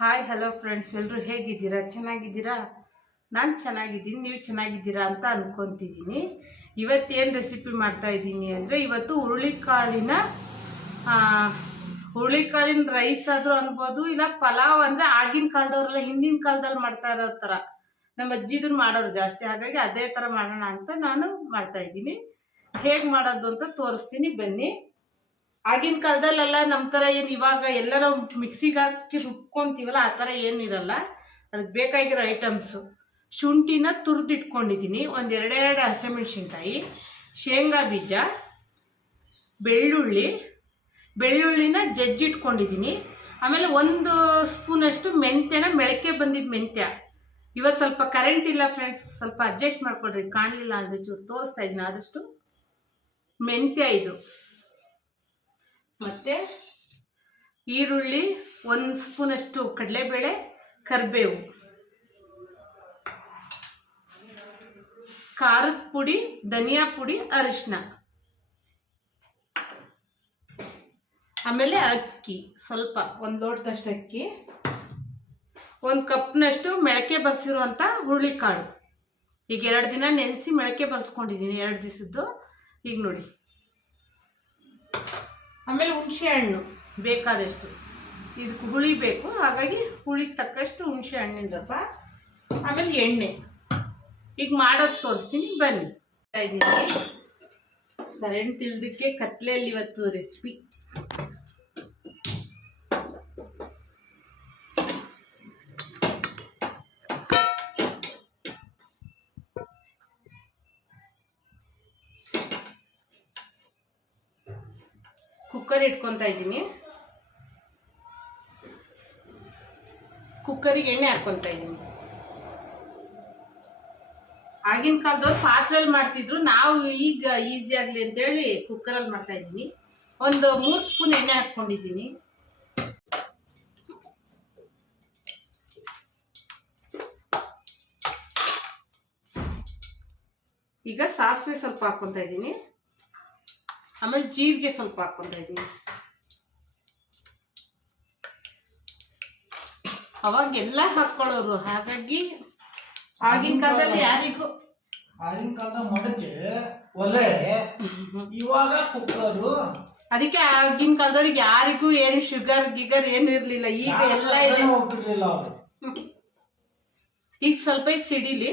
Hi hello friends, ಎಲ್ಲರೂ ಹೇಗಿದ್ದೀರಾ? ಚೆನ್ನಾಗಿದ್ದೀರಾ? ನಾನು ಚೆನ್ನಾಗಿದ್ದೀನಿ, ನೀವು ಚೆನ್ನಾಗಿದ್ದೀರಾ ಅಂತ ಅಂದ್ಕೊತಿದ್ದೀನಿ. ಇವತ್ತೇನು ರೆಸಿಪಿ ಮಾಡ್ತಾ ಇದ್ದೀನಿ ಅಂದರೆ, ಇವತ್ತು ಹುರುಳಿಕಾಳಿನ ರೈಸ್ ಆದರೂ ಅನ್ಬೋದು, ಇಲ್ಲ ಪಲಾವ್ ಅಂದರೆ ಆಗಿನ ಕಾಲದವರೆಲ್ಲ ಹಿಂದಿನ ಕಾಲದಲ್ಲಿ ಮಾಡ್ತಾ ಇರೋ ಥರ ನಮ್ಮ ಅಜ್ಜಿದನ್ನು ಮಾಡೋರು ಜಾಸ್ತಿ. ಹಾಗಾಗಿ ಅದೇ ಥರ ಮಾಡೋಣ ಅಂತ ನಾನು ಮಾಡ್ತಾ ಇದ್ದೀನಿ. ಹೇಗೆ ಮಾಡೋದು ಅಂತ ತೋರಿಸ್ತೀನಿ, ಬನ್ನಿ. ಆಗಿನ ಕಾಲದಲ್ಲೆಲ್ಲ ನಮ್ಮ ಥರ ಏನು ಇವಾಗ ಎಲ್ಲ ನಾವು ಮಿಕ್ಸಿಗೆ ಹಾಕಿ ರುಬ್ಕೊತೀವಲ್ಲ, ಆ ಥರ ಏನಿರಲ್ಲ. ಅದಕ್ಕೆ ಬೇಕಾಗಿರೋ ಐಟಮ್ಸು: ಶುಂಠಿನ ತುರಿದಿಟ್ಕೊಂಡಿದ್ದೀನಿ, ಒಂದು ಎರಡೆರಡು ಹಸಿಮೆಣ್ಸಿನ್ಕಾಯಿ, ಶೇಂಗಾ ಬೀಜ, ಬೆಳ್ಳುಳ್ಳಿನ ಜಜ್ಜಿಟ್ಕೊಂಡಿದ್ದೀನಿ. ಆಮೇಲೆ 1 ಸ್ಪೂನಷ್ಟು ಮೆಂತ್ಯನ, ಮೆಳಕೆ ಬಂದಿದ್ದ ಮೆಂತ್ಯ. ಇವತ್ತು ಸ್ವಲ್ಪ ಕರೆಂಟ್ ಇಲ್ಲ ಫ್ರೆಂಡ್ಸ್, ಸ್ವಲ್ಪ ಅಡ್ಜಸ್ಟ್ ಮಾಡ್ಕೊಡ್ರಿ, ಕಾಣಲಿಲ್ಲ ಅಂದರೆ ಚೂರು ತೋರಿಸ್ತಾ ಇದ್ದೀನಿ. ಆದಷ್ಟು ಮೆಂತ್ಯ ಇದು. ಮತ್ತು ಈರುಳ್ಳಿ, 1 ಸ್ಪೂನಷ್ಟು ಕಡಲೆಬೇಳೆ, ಕರಿಬೇವು, ಖಾರದ ಪುಡಿ, ಧನಿಯಾ ಪುಡಿ, ಅರಿಶಿನ, ಆಮೇಲೆ ಅಕ್ಕಿ ಸ್ವಲ್ಪ 1 ಲೋಟದಷ್ಟು ಅಕ್ಕಿ, 1 ಕಪ್ನಷ್ಟು ಮೆಳಕೆ ಬರ್ಸಿರುವಂಥ ಹುರುಳಿಕಾಳು. ಈಗ 2 ದಿನ ನೆನೆಸಿ ಮೆಳಕೆ ಬರ್ಸ್ಕೊಂಡಿದ್ದೀನಿ, 2 ದಿವಸದ್ದು. ಈಗ ನೋಡಿ, ಆಮೇಲೆ ಹುಣಸೆ ಹಣ್ಣು ಬೇಕಾದಷ್ಟು, ಇದಕ್ಕೆ ಹುಳಿ ಬೇಕು, ಹಾಗಾಗಿ ಹುಳಿಗೆ ತಕ್ಕಷ್ಟು ಹುಣಸೆ ಹಣ್ಣಿನ ರಸ, ಆಮೇಲೆ ಎಣ್ಣೆ. ಈಗ ಮಾಡೋದು ತೋರಿಸ್ತೀನಿ, ಬನ್ನಿ. ಕರೆಂಟ್ ಇಲ್ದಕ್ಕೆ ಕತ್ಲೆಯಲ್ಲಿ ಇವತ್ತು ರೆಸಿಪಿ. ಕುಕ್ಕರ್ ಇಟ್ಕೊತಾ ಇದ್ದೀನಿ, ಕುಕ್ಕರಿಗೆ ಎಣ್ಣೆ ಹಾಕ್ಕೊತಾ ಇದ್ದೀನಿ. ಆಗಿನ ಕಾಲದವ್ರು ಪಾತ್ರೆಯಲ್ಲಿ ಮಾಡ್ತಿದ್ರು, ನಾವು ಈಗ ಈಸಿ ಆಗಲಿ ಅಂತೇಳಿ ಕುಕ್ಕರಲ್ಲಿ ಮಾಡ್ತಾ ಇದ್ದೀನಿ. ಒಂದು 3 ಸ್ಪೂನ್ ಎಣ್ಣೆ ಹಾಕ್ಕೊಂಡಿದ್ದೀನಿ. ಈಗ ಸಾಸಿವೆ ಸ್ವಲ್ಪ ಹಾಕ್ಕೊತಾ ಇದ್ದೀನಿ, ಆಮೇಲೆ ಜೀರಿಗೆ ಸ್ವಲ್ಪ ಹಾಕ್ಕೊತಾ ಇದ್ದೀನಿ. ಅವಾಗೆಲ್ಲ ಹಾಕ್ಕೊಳ್ಳೋರು, ಹಾಗಾಗಿ ಆಗಿನ ಕಾಲದಲ್ಲಿ ಯಾರಿಗೂ ಮಡಕೆ ಒಲೆ, ಇವಾಗ ಕುಕ್ಕರು. ಅದಕ್ಕೆ ಆಗಿನ ಕಾಲದವ್ರಿಗೆ ಯಾರಿಗೂ ಏನು ಶುಗರ್ ಗಿಗರ್ ಏನು ಇರ್ಲಿಲ್ಲ. ಈಗ ಎಲ್ಲ ಇದೆ. ಈಗ ಸ್ವಲ್ಪ ಸಿಡಿಲಿ,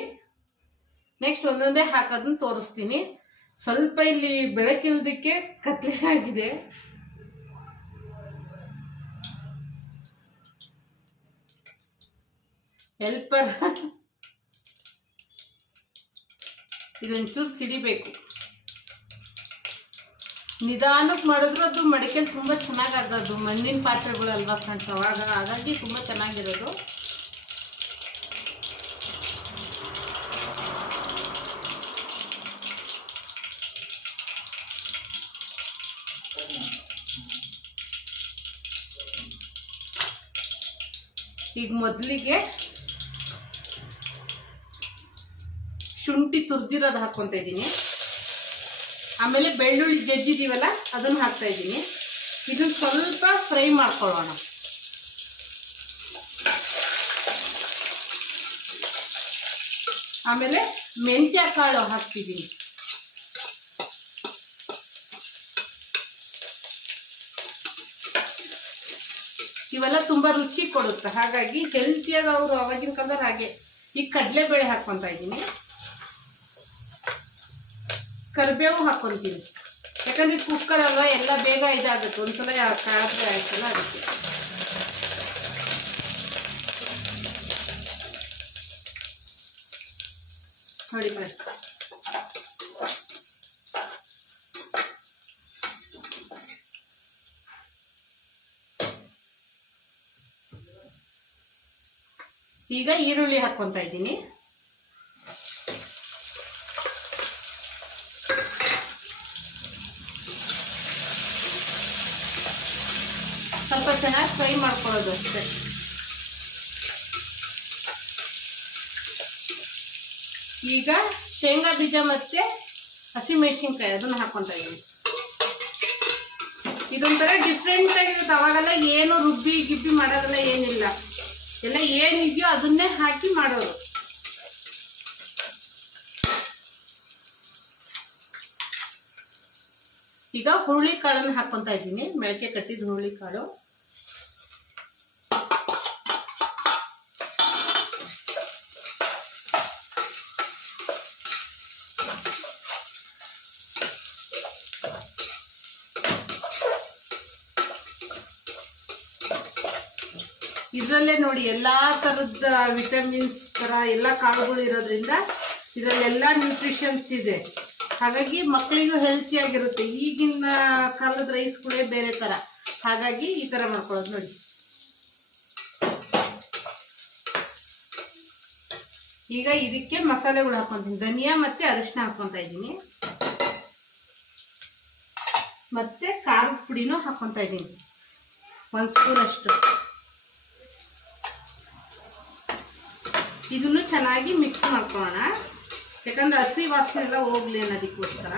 ನೆಕ್ಸ್ಟ್ ಒಂದೊಂದೇ ಹಾಕೋದನ್ನ ತೋರಿಸ್ತೀನಿ. ಸ್ವಲ್ಪ ಇಲ್ಲಿ ಬೆಳಕಿಲ್ದಕ್ಕೆ ಕತ್ಲೆ ಆಗಿದೆ. ಹೆಲ್ಪರ್ ಇದೊಂಚೂರು ಸಿಡಿಬೇಕು. ನಿಧಾನಕ್ಕೆ ಮಾಡಿದ್ರು ಅದು ಮಡಿಕೆಲಿ ತುಂಬ ಚೆನ್ನಾಗಾಗೋದು. ಮಣ್ಣಿನ ಪಾತ್ರೆಗಳಲ್ವಾ ಫ್ರೆಂಡ್ಸ್, ಅವಾಗ ಹಾಗಾಗಿ ತುಂಬ ಚೆನ್ನಾಗಿರೋದು. ಈಗ ಮೊದಲಿಗೆ ಶುಂಠಿ ತುರಿದಿರೋದು ಹಾಕ್ಕೊತಾ ಇದ್ದೀನಿ, ಆಮೇಲೆ ಬೆಳ್ಳುಳ್ಳಿ ಜಜ್ಜಿದೀವಲ್ಲ ಅದನ್ನು ಹಾಕ್ತಾ ಇದ್ದೀನಿ. ಇದನ್ನ ಸ್ವಲ್ಪ ಫ್ರೈ ಮಾಡ್ಕೊಳ್ಳೋಣ. ಆಮೇಲೆ ಮೆಂತ್ಯ ಕಾಳು ಹಾಕ್ತಿದ್ದೀನಿ. ಇವೆಲ್ಲ ತುಂಬ ರುಚಿ ಕೊಡುತ್ತೆ, ಹಾಗಾಗಿ ಹೆಲ್ತಿಯಾಗಿ ಅವರು ಅವಾಗಿನ ಕಾಲದಲ್ಲಿ ಹಾಗೆ. ಈಗ ಕಡಲೆಬೇಳೆ ಹಾಕ್ಕೊತಾ ಇದ್ದೀನಿ, ಕರಿಬೇವು ಹಾಕ್ಕೊತೀನಿ. ಯಾಕಂದರೆ ಕುಕ್ಕರ್ ಅಲ್ವಾ, ಎಲ್ಲ ಬೇಗ ಇದಾಗುತ್ತೆ, ಒಂದ್ಸಲ ಕಾದ್ರೆ ಆಯ್ತಲ್ಲ, ಅದಕ್ಕೆ. ನೋಡಿ ಫ್ರೆಂಡ್ಸ್, ಈಗ ಈರುಳ್ಳಿ ಹಾಕ್ಕೊತಾ ಇದ್ದೀನಿ. ಸ್ವಲ್ಪ ಚೆನ್ನಾಗಿ ಫ್ರೈ ಮಾಡ್ಕೊಳ್ಳೋದು ಅಷ್ಟೇ. ಈಗ ಶೇಂಗಾ ಬೀಜ ಮತ್ತು ಹಸಿಮೆಣಸಿನ್ಕಾಯಿ ಅದನ್ನು ಹಾಕ್ಕೊತಾ ಇದ್ದೀನಿ. ಇದೊಂಥರ ಡಿಫ್ರೆಂಟ್ ಆಗಿರುತ್ತೆ. ಅವಾಗೆಲ್ಲ ಏನು ರುಬ್ಬಿ ಗಿಬ್ಬಿ ಮಾಡೋದೆಲ್ಲ ಏನಿಲ್ಲ, ಎಲ್ಲ ಏನಿದೆಯೋ ಅದನ್ನೇ ಹಾಕಿ ಮಾಡೋದು. ಈಗ ಹುರುಳಿ ಕಾಳನ್ನು ಹಾಕೊಂತ ಇದ್ದೀನಿ, ಮೊಳಕೆ ಕಟ್ಟಿದ ಹುರುಳಿ ಕಾಳು. ಇದರಲ್ಲೇ ನೋಡಿ ಎಲ್ಲ ಥರದ ವಿಟಮಿನ್ಸ್ ಥರ ಎಲ್ಲ ಕಾಳುಗಳು ಇರೋದ್ರಿಂದ ಇದರಲ್ಲೆಲ್ಲ ನ್ಯೂಟ್ರಿಷನ್ಸ್ ಇದೆ. ಹಾಗಾಗಿ ಮಕ್ಕಳಿಗೂ ಹೆಲ್ತಿಯಾಗಿರುತ್ತೆ. ಈಗಿನ ಕಾಲದ ರೈಸ್ಗಳೇ ಬೇರೆ ಥರ, ಹಾಗಾಗಿ ಈ ಥರ ಮಾಡ್ಕೊಳ್ಳೋದು ನೋಡಿ. ಈಗ ಇದಕ್ಕೆ ಮಸಾಲೆಗಳು ಹಾಕೊತೀನಿ. ಧನಿಯಾ ಮತ್ತು ಅರಿಶಿನ ಹಾಕ್ಕೊತಾ ಇದ್ದೀನಿ, ಮತ್ತು ಖಾರದ ಪುಡಿನೂ ಹಾಕ್ಕೊತಾ ಇದ್ದೀನಿ 1 ಸ್ಪೂನ್ ಅಷ್ಟು. ಇದನ್ನು ಚೆನ್ನಾಗಿ ಮಿಕ್ಸ್ ಮಾಡ್ಕೊಳ್ಳೋಣ, ಯಾಕಂದ್ರೆ ಹಸಿ ವಾಸನೆ ಎಲ್ಲ ಹೋಗ್ಲಿ ಅನ್ನೋದಕ್ಕೋಸ್ಕರ.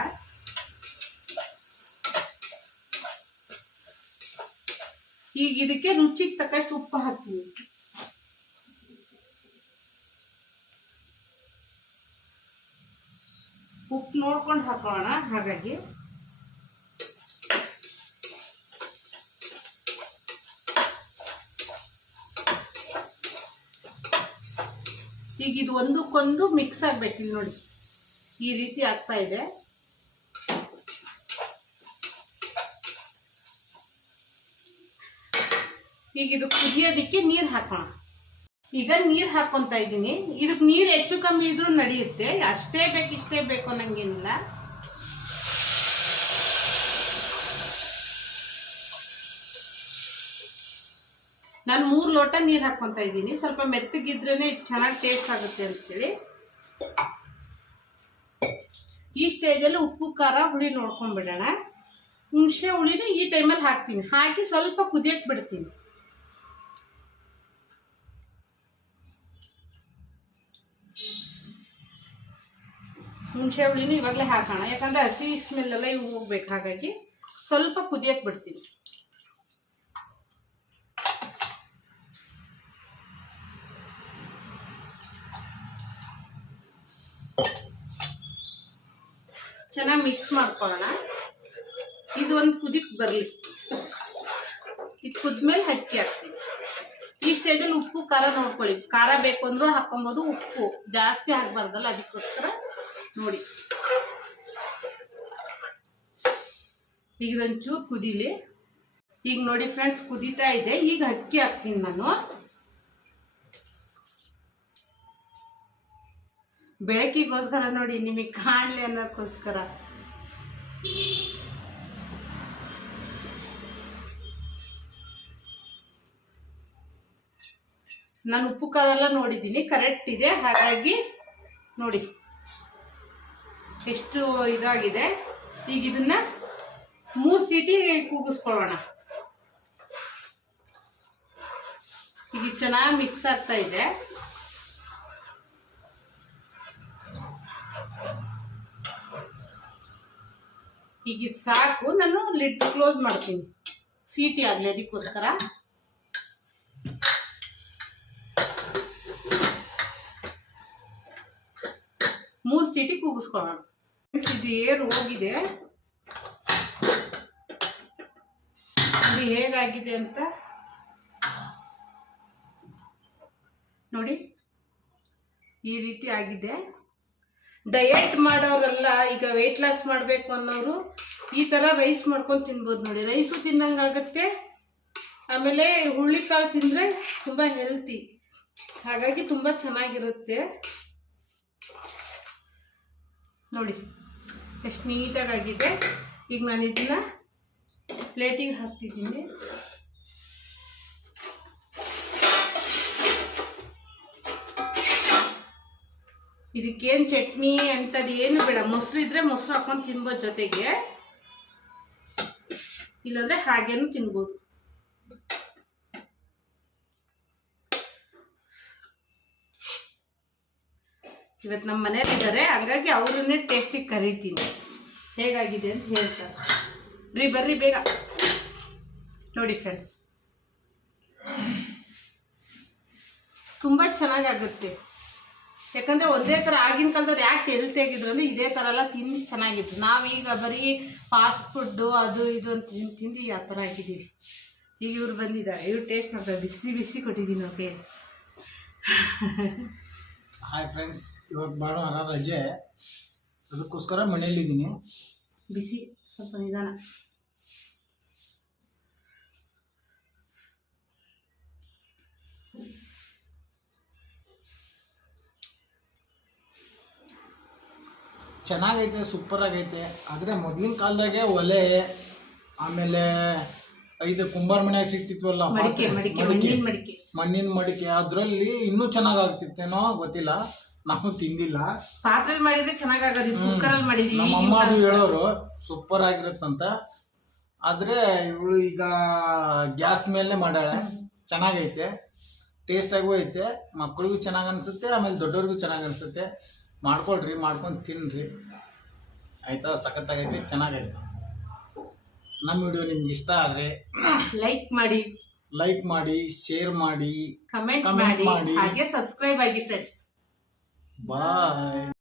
ಈಗ ಇದಕ್ಕೆ ರುಚಿಗೆ ತಕ್ಕಷ್ಟು ಉಪ್ಪು ಹಾಕ್ತೀವಿ. ಉಪ್ಪು ನೋಡ್ಕೊಂಡು ಹಾಕೋಣ. ಹಾಗಾಗಿ ಈಗ ಇದು ಒಂದಕ್ಕೊಂದು ಮಿಕ್ಸ್ ಆಗ್ಬೇಕು. ಇಲ್ಲಿ ನೋಡಿ ಈ ರೀತಿ ಆಗ್ತಾ ಇದೆ. ಈಗ ಇದು ಕುದಿಯೋದಕ್ಕೆ ನೀರು ಹಾಕೋಣ. ಈಗ ನೀರು ಹಾಕೊಂತ ಇದ್ದೀನಿ. ಇದಕ್ಕೆ ನೀರು ಹೆಚ್ಚು ಕಮ್ಮಿ ಇದ್ರೂ ನಡೆಯುತ್ತೆ, ಅಷ್ಟೇ ಬೇಕು ಇಷ್ಟೇ ಬೇಕು ಅನ್ನಂಗೇನಿಲ್ಲ. ನಾನು 3 ಲೋಟ ನೀರು ಹಾಕ್ಕೊತಾ ಇದ್ದೀನಿ. ಸ್ವಲ್ಪ ಮೆತ್ತಗಿದ್ರೇ ಚೆನ್ನಾಗಿ ಟೇಸ್ಟ್ ಆಗುತ್ತೆ ಅಂತೇಳಿ. ಈ ಸ್ಟೇಜಲ್ಲಿ ಉಪ್ಪು ಖಾರ ಹುಳಿ ನೋಡ್ಕೊಂಡ್ಬಿಡೋಣ. ಹುಣಸೆ ಹುಳಿನೂ ಈ ಟೈಮಲ್ಲಿ ಹಾಕ್ತೀನಿ, ಹಾಕಿ ಸ್ವಲ್ಪ ಕುದಿಯಕ್ಕೆ ಬಿಡ್ತೀನಿ. ಹುಣಸೆ ಹುಳಿನೂ ಇವಾಗಲೇ ಹಾಕೋಣ, ಯಾಕಂದರೆ ಹಸಿ ಸ್ಮೆಲ್ಲೆಲ್ಲ ಇವು ಹೋಗ್ಬೇಕು. ಹಾಗಾಗಿ ಸ್ವಲ್ಪ ಕುದಿಯಕ್ಕೆ ಬಿಡ್ತೀನಿ. ಚೆನ್ನಾಗಿ ಮಿಕ್ಸ್ ಮಾಡ್ಕೊಳ್ಳೋಣ. ಇದು ಒಂದು ಕುದಿಕ್ ಬರಲಿ. ಇದು ಕುದ್ಮೇಲೆ ಅಕ್ಕಿ ಹಾಕ್ತೀವಿ. ಈ ಸ್ಟೇಜಲ್ಲಿ ಉಪ್ಪು ಖಾರ ನೋಡ್ಕೊಳ್ಳಿ. ಖಾರ ಬೇಕು ಅಂದ್ರೂ ಹಾಕೊಬೋದು, ಉಪ್ಪು ಜಾಸ್ತಿ ಹಾಕ್ಬಾರ್ದಲ್ಲ, ಅದಕ್ಕೋಸ್ಕರ ನೋಡಿ. ಈಗ ಇದೊಂಚೂರು ಕುದೀಲಿ. ಈಗ ನೋಡಿ ಫ್ರೆಂಡ್ಸ್, ಕುದೀತಾ ಇದೆ. ಈಗ ಅಕ್ಕಿ ಹಾಕ್ತೀನಿ ನಾನು. ಬೆಳಕಿಗೋಸ್ಕರ ನೋಡಿ, ನಿಮಗೆ ಕಾಣಲಿ ಅನ್ನೋಕ್ಕೋಸ್ಕರ. ನಾನು ಉಪ್ಪು ಖಾರ ಎಲ್ಲ ನೋಡಿದ್ದೀನಿ, ಕರೆಕ್ಟ್ ಇದೆ. ಹಾಗಾಗಿ ನೋಡಿ ಎಷ್ಟು ಇದಾಗಿದೆ. ಈಗ ಇದನ್ನ 3 ಸೀಟಿ ಕೂಗಿಸ್ಕೊಳ್ಳೋಣ. ಈಗ ಚೆನ್ನಾಗಿ ಮಿಕ್ಸ್ ಆಗ್ತಾ ಇದೆ. ಈಗ ಇದು ಸಾಕು. ನಾನು ಲಿಡ್ ಕ್ಲೋಸ್ ಮಾಡ್ತೀನಿ, ಸೀಟಿ ಆಗಲಿ ಅದಕ್ಕೋಸ್ಕರ. ಮೂರು ಸೀಟಿ ಕೂಗಿಸ್ಕೊಳ್ಳೋಣ. ಇದು ಏರು ಹೋಗಿದೆ, ಅದು ಹೇಗಾಗಿದೆ ಅಂತ ನೋಡಿ. ಈ ರೀತಿ ಆಗಿದೆ. ಡಯಟ್ ಮಾಡೋರೆಲ್ಲ, ಈಗ ವೆಯ್ಟ್ ಲಾಸ್ ಮಾಡಬೇಕು ಅನ್ನೋರು ಈ ಥರ ರೈಸ್ ಮಾಡ್ಕೊಂಡು ತಿನ್ಬೋದು ನೋಡಿ. ರೈಸು ತಿನ್ನಂಗಾಗುತ್ತೆ, ಆಮೇಲೆ ಹುರುಳಿಕಾಳು ತಿಂದರೆ ತುಂಬ ಹೆಲ್ತಿ, ಹಾಗಾಗಿ ತುಂಬ ಚೆನ್ನಾಗಿರುತ್ತೆ ನೋಡಿ. ಎಷ್ಟು ನೀಟಾಗಿದೆ. ಈಗ ನಾನು ಇದನ್ನ ಪ್ಲೇಟಿಗೆ ಹಾಕ್ತಿದ್ದೀನಿ. ಇದಕ್ಕೇನು ಚಟ್ನಿ ಅಂಥದ್ದು ಏನು ಬೇಡ. ಮೊಸರು ಇದ್ರೆ ಮೊಸರು ಹಾಕೊಂಡು ತಿನ್ಬೋದು ಜೊತೆಗೆ, ಇಲ್ಲಾಂದ್ರೆ ಹಾಗೇನು ತಿನ್ಬೋದು. ಇವತ್ತು ನಮ್ಮ ಮನೇಲಿ ಇದ್ದಾರೆ, ಹಾಗಾಗಿ ಅವ್ರನ್ನೇ ಟೇಸ್ಟಿಗೆ ಕರಿತೀನಿ. ಹೇಗಾಗಿದೆ ಅಂತ ಹೇಳ್ತಾರೆ. ಬರ್ರಿ ಬೇಗ ನೋಡಿ ಫ್ರೆಂಡ್ಸ್. ತುಂಬ ಚೆನ್ನಾಗಾಗುತ್ತೆ. ಯಾಕಂದರೆ ಒಂದೇ ಥರ ಆಗಿನ ಕಾಲದವ್ರು ಯಾಕೆ ಹೆಲ್ತ್ ಆಗಿದ್ರು ಅಂದರೆ ಇದೇ ಥರ ಎಲ್ಲ ತಿಂದು ಚೆನ್ನಾಗಿದ್ರು. ನಾವೀಗ ಬರೀ ಫಾಸ್ಟ್ ಫುಡ್ಡು ಅದು ಇದು ಅಂತ ತಿಂದು ಆ ಥರ ಆಗಿದ್ದೀವಿ. ಈಗ ಇವ್ರು ಬಂದಿದ್ದಾರೆ, ಇವ್ರು ಟೇಸ್ಟ್ ಮಾಡ್ತಾರೆ, ಬಿಸಿ ಬಿಸಿ ಕೊಟ್ಟಿದ್ದೀನಿ ಅವ್ರ ಕೈಯಲ್ಲಿ. ಹಾಯ್ ಫ್ರೆಂಡ್ಸ್, ಇವತ್ತು ಭಾನುವಾರ ರಜೆ, ಅದಕ್ಕೋಸ್ಕರ ಮನೆಯಲ್ಲಿದ್ದೀನಿ. ಬಿಸಿ ಸ್ವಲ್ಪ ನಿಧಾನ. ಚೆನ್ನಾಗೈತೆ, ಸೂಪರ್ ಆಗೈತೆ. ಆದರೆ ಮೊದಲಿನ ಕಾಲದಾಗೆ ಒಲೆ, ಆಮೇಲೆ ಇದು ಕುಂಬಾರ ಮನೆಯಾಗ ಸಿಗ್ತಿತ್ವಲ್ಲ ಮಣ್ಣಿನ ಮಡಿಕೆ, ಅದರಲ್ಲಿ ಇನ್ನೂ ಚೆನ್ನಾಗಾಗ್ತಿತ್ತೇನೋ ಗೊತ್ತಿಲ್ಲ, ನಾವು ತಿಂದಿಲ್ಲ. ಪಾತ್ರೆಯಲ್ಲಿ ಮಾಡಿದ್ರೆ ಚೆನ್ನಾಗಾಗೋದು, ಕುಕ್ಕರಲ್ಲಿ ಮಾಡಿದೀವಿ. ನಮ್ಮ ಅಮ್ಮ ಅದು ಹೇಳೋರು ಸೂಪರ್ ಆಗಿರುತ್ತಂತ. ಆದರೆ ಇವಳು ಈಗ ಗ್ಯಾಸ್ ಮೇಲೆ ಮಾಡ್ಯಾಳೆ, ಚೆನ್ನಾಗೈತೆ, ಟೇಸ್ಟಾಗೂ ಐತೆ, ಮಕ್ಕಳಿಗೂ ಚೆನ್ನಾಗಿ ಅನಿಸುತ್ತೆ, ಆಮೇಲೆ ದೊಡ್ಡವ್ರಿಗೂ ಚೆನ್ನಾಗಿ ಅನಿಸುತ್ತೆ. ಮಾಡ್ಕೊಳ್ರಿ, ಮಾಡ್ಕೊಂಡು ತಿನ್ನಿರಿ ಆಯಿತಾ. ಸಖತ್ತಾಗೈತೆ, ಚೆನ್ನಾಗೈತೆ. ನಮ್ಮ ವಿಡಿಯೋ ನಿಮ್ಗೆ ಇಷ್ಟ ಆದರೆ ಲೈಕ್ ಮಾಡಿ, ಶೇರ್ ಮಾಡಿ, ಕಮೆಂಟ್ ಮಾಡಿ, ಹಾಗೆ ಸಬ್ಸ್ಕ್ರೈಬ್ ಆಗಿ ಫ್ರೆಂಡ್ಸ್. ಬಾಯ್.